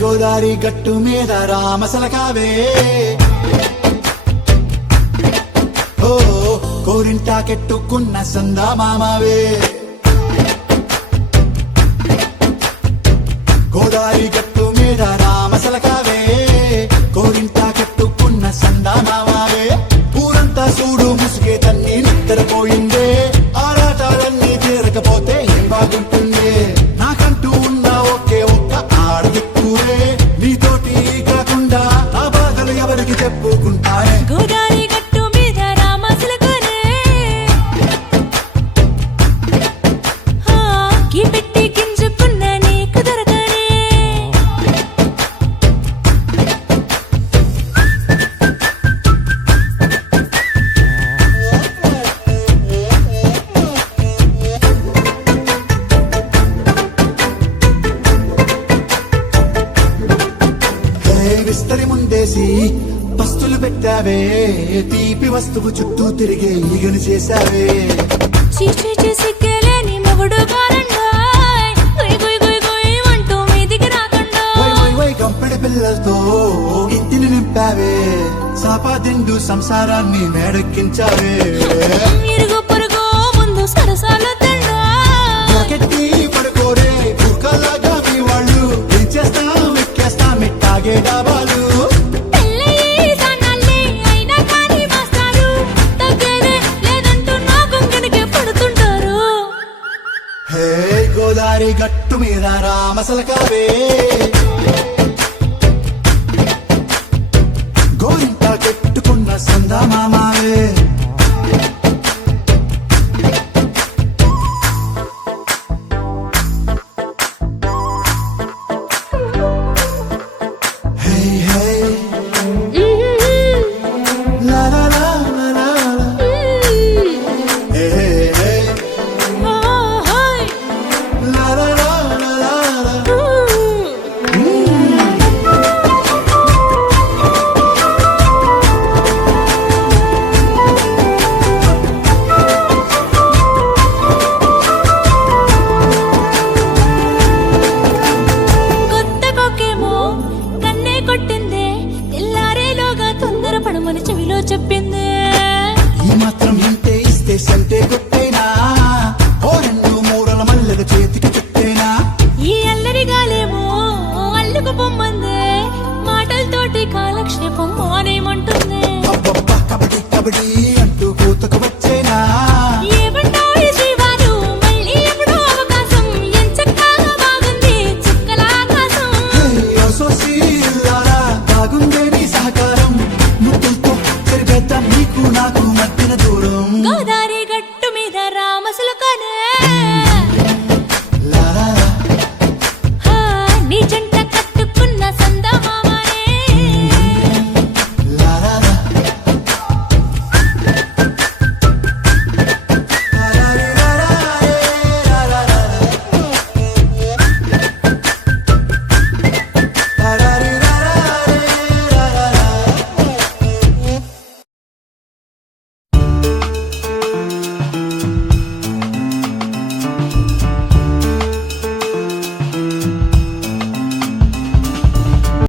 గోదారి గట్టు మీద రామసలకావే ఓ కోరింటా కెట్టుకున్న సందా మామావే గోదారి గట్టు మీద రామసలకావే కోరింటా కెట్టుకున్న సందా మామావే ఊరంతా చూడు ముసుగే తన్ని నిద్రపోయిందే ఆరాటాలన్నీ తీరకపోతే ఏం బాగుంటుంది నాకంటూ ఉన్న ఒకే ఒక్క ఆడదిక్కువే నీతోటి కాకుండా ఆ బాధలు ఎవరికి చెప్పుకుంటానే గోదారి గట్టు మీద రామసలకానే గీ పెట్టి గింజుకున్న నీకు దొరకనే విస్తరి ముందేసి పస్తులు పెట్టావే తీపి వస్తువు చుట్టూ తిరిగే ఈగను చేశావే చీచీ చేసి కేలేని మొగుడు కారండాయ్ గుయ్ గుయ్ గుయ్ గుయ్ అంటూ మీదికి రాకుండా వై కంపెడి పిల్లలతో ఇంటిని నింపావే సాపాదిండు సంసారాన్ని మేడెక్కించావే ఇరుగు పొరుగు ముందు సరసాలు తిండా జాకెట్టి పడుకోరే కుక్కలాగా మీ వాళ్ళు ఏం చేస్తాం ఎక్కేస్తాం ఎట్టాగే డాబాలు పెళ్ళయి సన్నాళ్ళే అయినా కానీ మాస్తారు తగ్గేదే లేదంటూ నా గుంగనికే పడుతుంటారు హే గోదారి గట్టు మీద రామసలకావే గోరింట కెట్టుకున్న సందా మామావే హే హే లా లా లా లా లా లా. హే హే హే ఓహోయ్ లా లా లా లా లా లా. కొత్త కొక్కేమో కన్నే కొట్టిందే తెల్లారేలోగా తొందర పడమని చెవిలో చెప్పిందే ఈ మాత్రం ఇంతే ఇస్తే సంతే కొట్టేనా ఓ రెండు మూరల మల్లెల చేతికి చుట్టేనా ఈ అల్లరి గాలేమో అల్లుకు పొమ్మందే మాటలతోటి కాలక్షేపం మానేమంటుందే అబ్బబ్బా కబడ్డీ కబడ్డీ